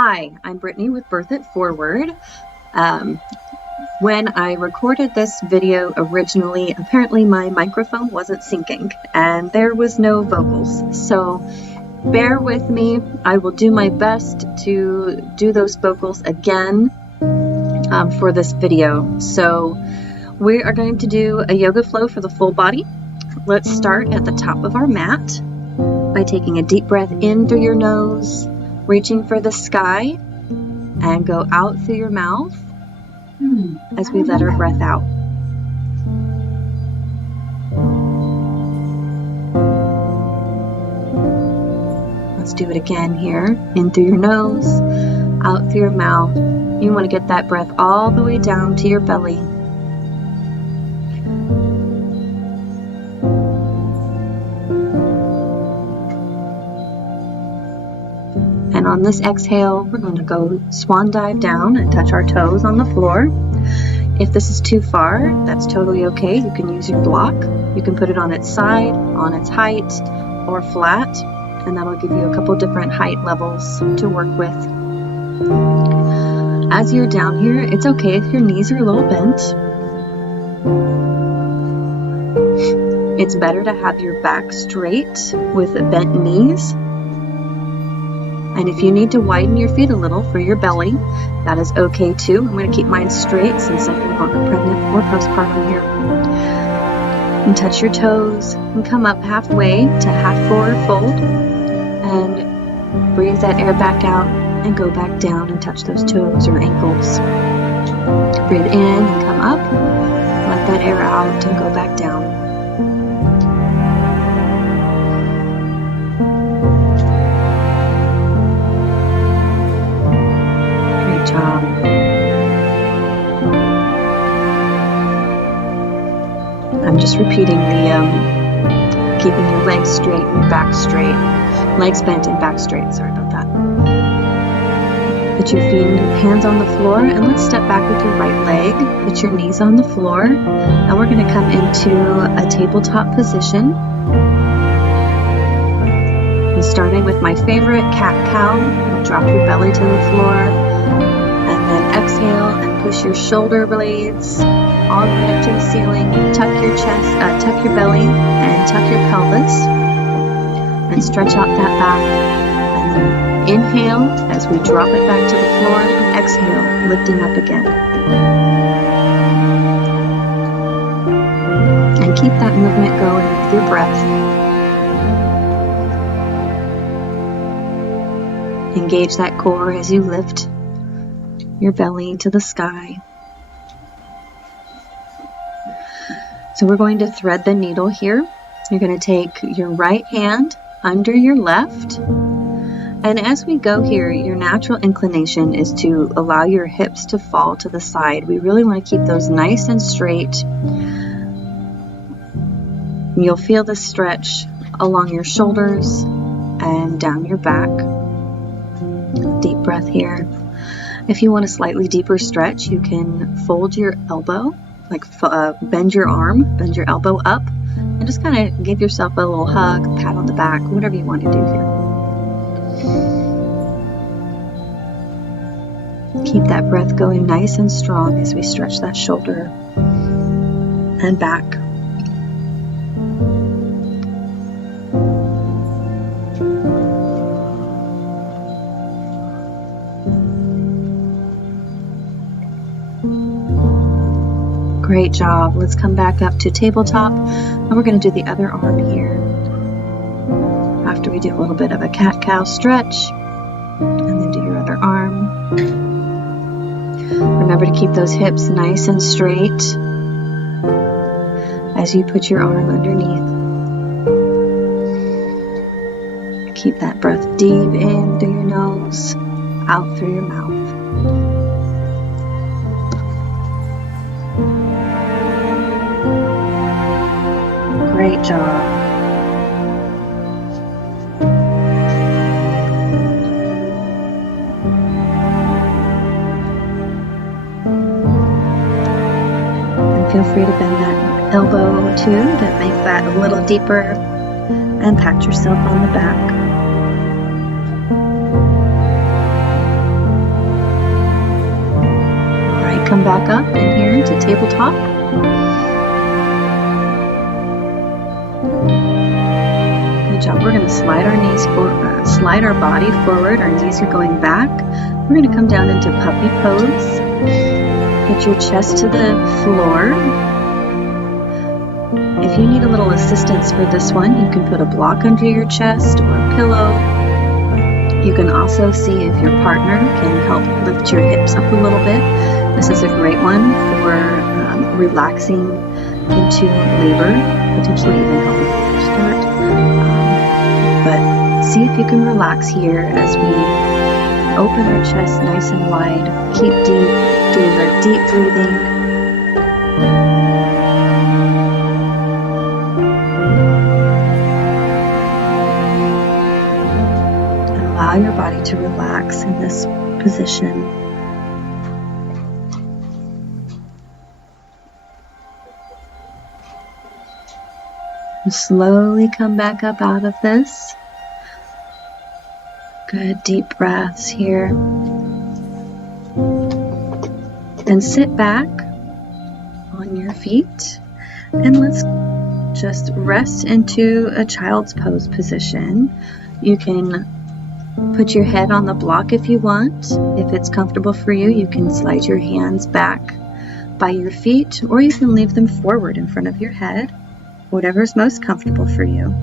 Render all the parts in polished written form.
Hi, I'm Brittany with Birth It Forward. When I recorded this video originally, apparently my microphone wasn't syncing and there was no vocals. So bear with me. I will do my best to do those vocals again for this video. So we are going to do a yoga flow for the full body. Let's start at the top of our mat by taking a deep breath in through your nose, reaching for the sky, and go out through your mouth as we let our breath out. Let's do it again here. In through your nose, out through your mouth. You want to get that breath all the way down to your belly. And on this exhale, we're going to go swan dive down and touch our toes on the floor. If this is too far, that's totally okay. You can use your block. You can put it on its side, on its height, or flat, and that'll give you a couple different height levels to work with. As you're down here, it's okay if your knees are a little bent. It's better to have your back straight with bent knees. And if you need to widen your feet a little for your belly, that is okay too. I'm going to keep mine straight since I've been pregnant or postpartum here. And touch your toes and come up halfway to half forward fold. And breathe that air back out and go back down and touch those toes or ankles. Breathe in and come up. Let that air out and go back down. I'm just repeating the keeping your legs straight and your back straight. Legs bent and back straight. Sorry about that. Put your feet and hands on the floor, and let's step back with your right leg. Put your knees on the floor. Now we're going to come into a tabletop position. I'm starting with my favorite, cat-cow. You'll drop your belly to the floor, and then exhale and push your shoulder blades all the way up to the ceiling. Tuck your chest, tuck your belly, and tuck your pelvis, and stretch out that back. And then inhale as we drop it back to the floor. And exhale, lifting up again. And keep that movement going with your breath. Engage that core as you lift your belly to the sky. So we're going to thread the needle here. You're going to take your right hand under your left. And as we go here, your natural inclination is to allow your hips to fall to the side. We really want to keep those nice and straight. You'll feel the stretch along your shoulders and down your back. Deep breath here. If you want a slightly deeper stretch, you can fold your elbow, like bend your arm, bend your elbow up, and just kind of give yourself a little hug, pat on the back, whatever you want to do here. Keep that breath going nice and strong as we stretch that shoulder and back. Great job. Let's come back up to tabletop, and we're going to do the other arm here. After we do a little bit of a cat-cow stretch, and then do your other arm. Remember to keep those hips nice and straight as you put your arm underneath. Keep that breath deep in through your nose, out through your mouth. Great job. And feel free to bend that elbow too to make that a little deeper, and pat yourself on the back. come back up in here to tabletop. Good job. We're going to slide our knees forward, slide our body forward. Our knees are going back. We're going to come down into puppy pose. Put your chest to the floor. If you need a little assistance for this one, you can put a block under your chest or a pillow. You can also see if your partner can help lift your hips up a little bit. This is a great one for relaxing into labor, potentially even helping you start. But see if you can relax here as we open our chest nice and wide. Keep deep, doing our deep breathing. Allow your body to relax in this position. And slowly come back up out of this. Good deep breaths here. And sit back on your feet. And let's just rest into a child's pose position. You can put your head on the block if you want. If it's comfortable for you, you can slide your hands back by your feet, or you can leave them forward in front of your head, whatever's most comfortable for you.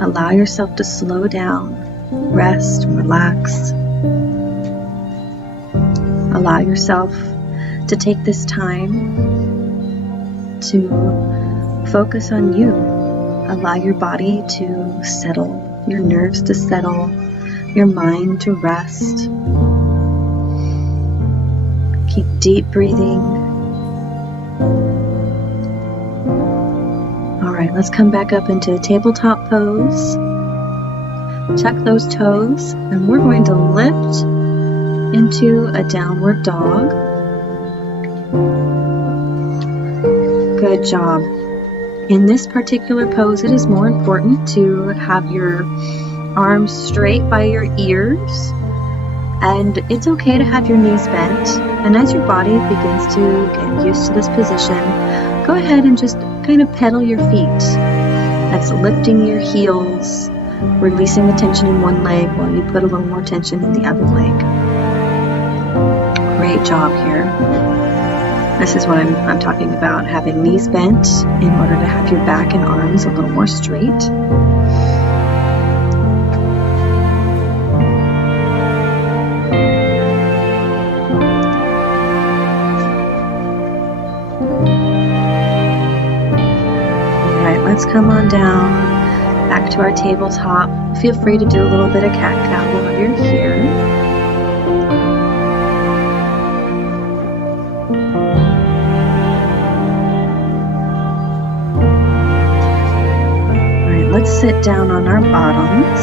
Allow yourself to slow down, rest, relax. Allow yourself to take this time to focus on you. Allow your body to settle, your nerves to settle, your mind to rest. Keep deep breathing. All right, let's come back up into a tabletop pose. Tuck those toes, and we're going to lift into a downward dog. Good job. In this particular pose, it is more important to have your arms straight by your ears, and it's okay to have your knees bent. And as your body begins to get used to this position, go ahead and just kind of pedal your feet. That's lifting your heels, releasing the tension in one leg while you put a little more tension in the other leg. Great job here. This is what I'm talking about, having knees bent in order to have your back and arms a little more straight. Alright, let's come on down, back to our tabletop. Feel free to do a little bit of cat-cow while you're here. Let's sit down on our bottoms.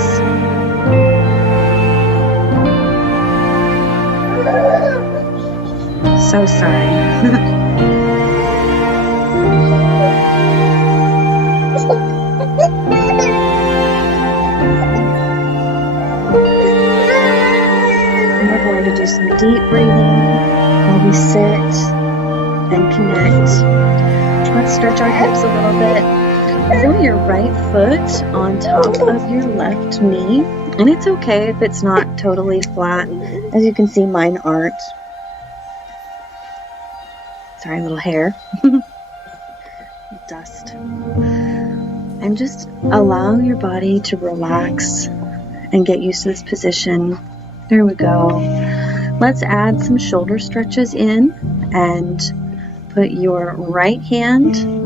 So sorry. We're going to do some deep breathing while we sit and connect. Let's stretch our hips a little bit. Roll your right foot on top of your left knee, and it's okay if it's not totally flat. As you can see, mine aren't. Sorry, little hair. Dust. And just allow your body to relax and get used to this position. There we go. Let's add some shoulder stretches in and put your right hand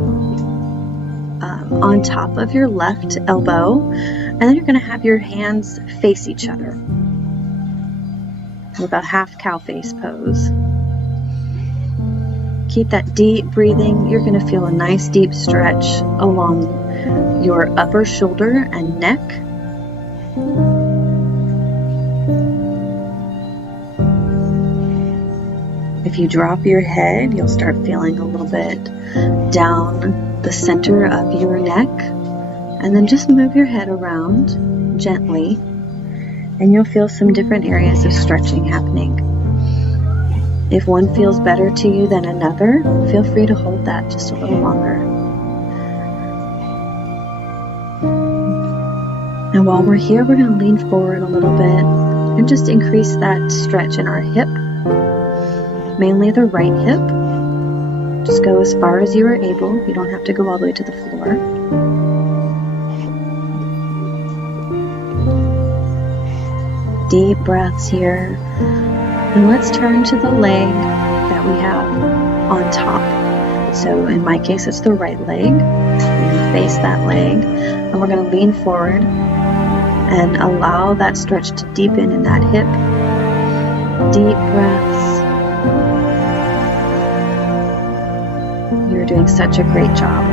on top of your left elbow, and then you're going to have your hands face each other with a half cow face pose. Keep that deep breathing. You're going to feel a nice deep stretch along your upper shoulder and neck. If you drop your head, you'll start feeling a little bit down the center of your neck, and then just move your head around. gently, and you'll feel some different areas of stretching happening. If one feels better to you than another, feel free to hold that just a little longer. And while we're here, we're going to lean forward a little bit and just increase that stretch in our hip, mainly the right hip. Just go as far as you are able. You don't have to go all the way to the floor. Deep breaths here. And let's turn to the leg that we have on top. So in my case, it's the right leg. We're going to face that leg, and we're going to lean forward and allow that stretch to deepen in that hip. Deep breaths. You're doing such a great job.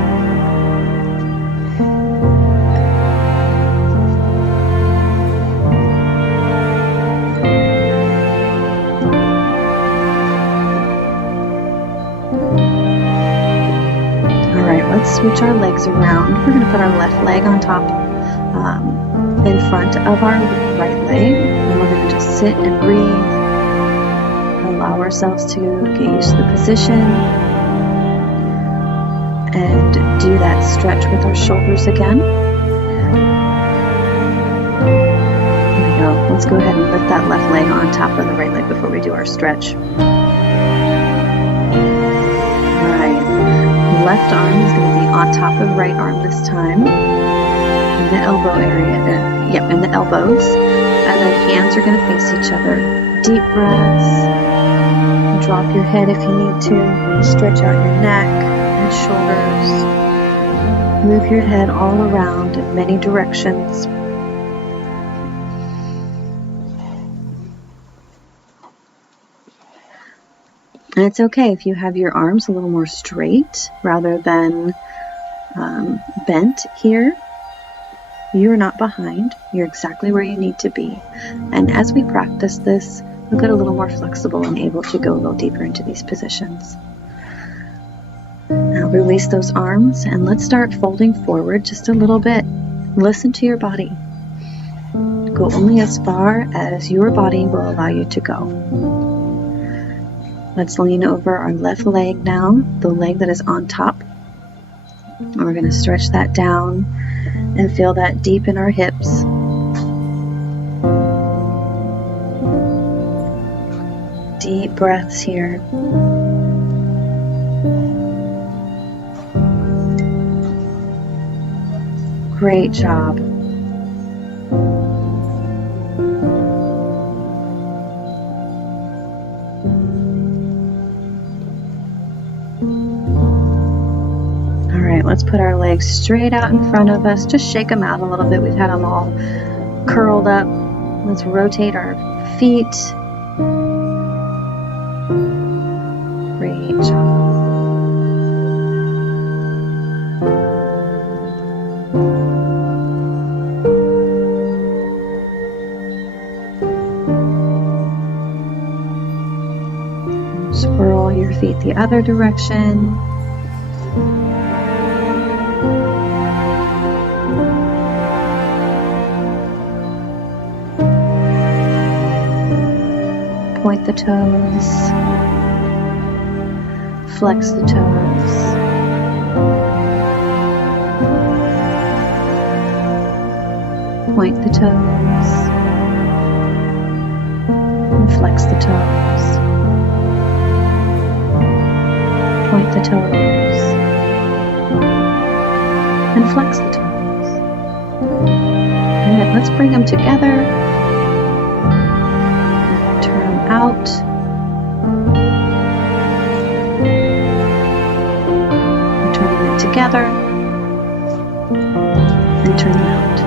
Let's switch our legs around. We're going to put our left leg on top in front of our right leg, and we're going to just sit and breathe. Allow ourselves to get used to the position and do that stretch with our shoulders again. There we go. Let's go ahead and lift that left leg on top of the right leg before we do our stretch. Left arm is going to be on top of right arm this time, in the elbow area, in the elbows, and then hands are going to face each other. Deep breaths, drop your head if you need to, stretch out your neck and shoulders, move your head all around in many directions. And it's okay if you have your arms a little more straight rather than bent here. You're not behind. You're exactly where you need to be. And as we practice this, we'll get a little more flexible and able to go a little deeper into these positions. Now release those arms and let's start folding forward just a little bit. Listen to your body. Go only as far as your body will allow you to go. Let's lean over our left leg now, the leg that is on top. And we're going to stretch that down and feel that deep in our hips. Deep breaths here. Great job. Let's put our legs straight out in front of us. Just shake them out a little bit. We've had them all curled up. Let's rotate our feet. Great job. Swirl your feet the other direction. Point the toes, flex the toes, point the toes, and flex the toes, point the toes, and flex the toes. Good, let's bring them together. Out. Turn them in together and turn them out.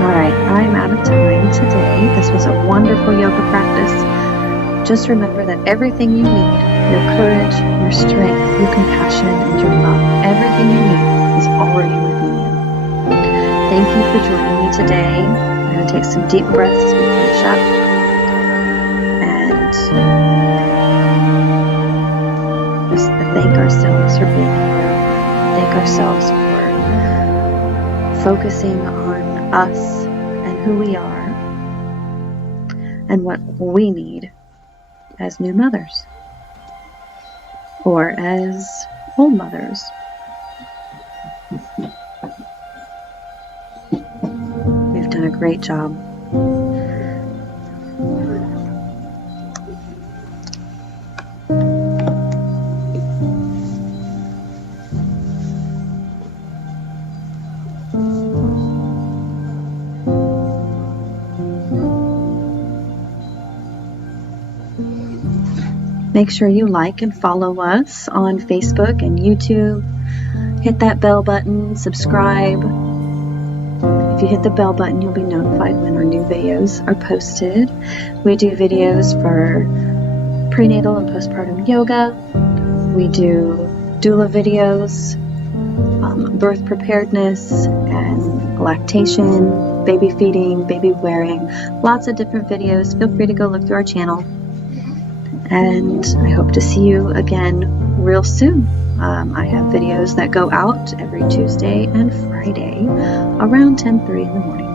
Alright, I'm out of time today. This was a wonderful yoga practice. Just remember that everything you need, your courage, your strength, your compassion, and your love, everything you need is already within you. Thank you for joining me today. I'm going to take some deep breaths as we finish up. And just thank ourselves for being here. thank ourselves for focusing on us and who we are and what we need as new mothers or as old mothers. We've done a great job. Make sure you like and follow us on Facebook and YouTube. Hit that bell button, subscribe. If you hit the bell button, you'll be notified when our new videos are posted. We do videos for prenatal and postpartum yoga. We do doula videos, birth preparedness and lactation, baby feeding, baby wearing, lots of different videos. Feel free to go look through our channel. And I hope to see you again real soon. I have videos that go out every Tuesday and Friday around 10:30 in the morning.